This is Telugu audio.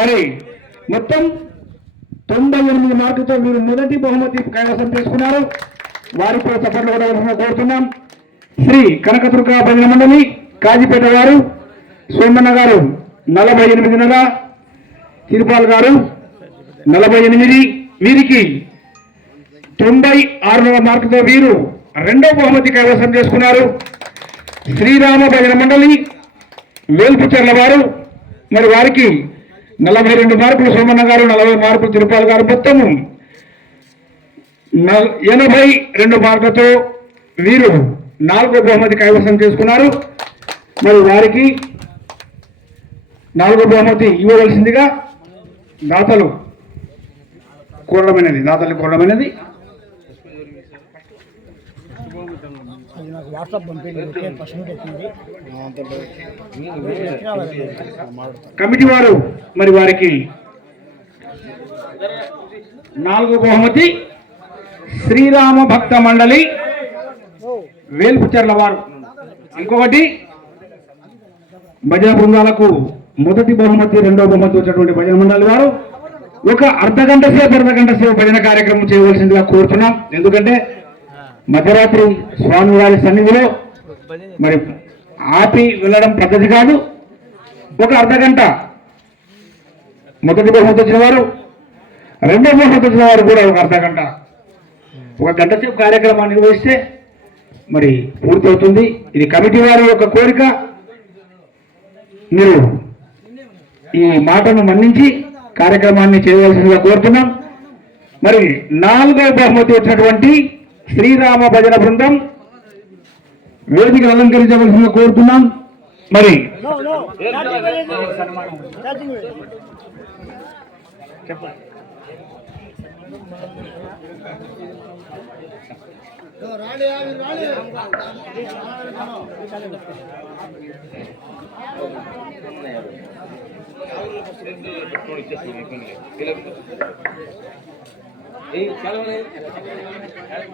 మరి మొత్తం తొంభై ఎనిమిది మార్కులతో మీరు మొదటి బహుమతి కైవసం చేసుకున్నారు. వారితో చప్పట్లు కూడా కోరుతున్నాం. శ్రీ కనకదుర్గ భజన మండలి కాజీపేట గారు సోమన్న గారు నలభై ఎనిమిదిన్నర తిరుపాల్ గారు నలభై ఎనిమిది వీరికి తొంభై ఆరున్నర మార్కుతో వీరు రెండో బహుమతి కైవసం చేసుకున్నారు. శ్రీరామ భజన మండలి వేల్పుచర్ల వారు మరి వారికి నలభై రెండు మార్కులు సోమన్న గారు నలభై మార్కులు తిరుపాల గారు మొత్తము ఎనభై రెండు మార్కులతో వీరు నాలుగో బహుమతి కైవసం చేసుకున్నారు. మరి వారికి నాలుగో బహుమతి ఇవ్వవలసిందిగా దాతలు కోరడమైనది దాతలు కోరడమైనది. అది నాకు వాట్సాప్ పంపింది ఫస్ట్ వచ్చింది కమిటీ వారు మరి వారికి నాలుగో బహుమతి శ్రీరామ భక్త మండలి వేల్పుచర్ల వారు. ఇంకొకటి భజన బృందాలకు మొదటి బహుమతి రెండవ బహుమతి వచ్చినటువంటి భజన మండలి వారు. ఒక అర్ధ గంట సేపు అర్ధ గంట సేపు భజన కార్యక్రమం చేయవలసిందిగా కోరుతున్నాం. ఎందుకంటే మధ్యరాత్రి స్వామివారి సన్నిధిలో మరి ఆపి వెళ్ళడం పద్ధతి కాదు. ఒక అర్ధ గంట మొదటి బహుమతి వచ్చిన వారు రెండో బహుమతి వచ్చిన వారు కూడా ఒక అర్ధ గంట. ఒక గంట సేపు కార్యక్రమాన్ని నిర్వహిస్తే మరి పూర్తవుతుంది ఇది కమిటీ వారి యొక్క కోరిక. మీరు ఈ మాటను మన్నించి కార్యక్రమాన్ని చేయవలసిందిగా కోరుతున్నాం. మరి నాలుగో బహుమతి వచ్చినటువంటి శ్రీరామ భజన బృందం వేదిక అలంకరించవలసిందిగా కోరుతున్నాం. మరి ఈ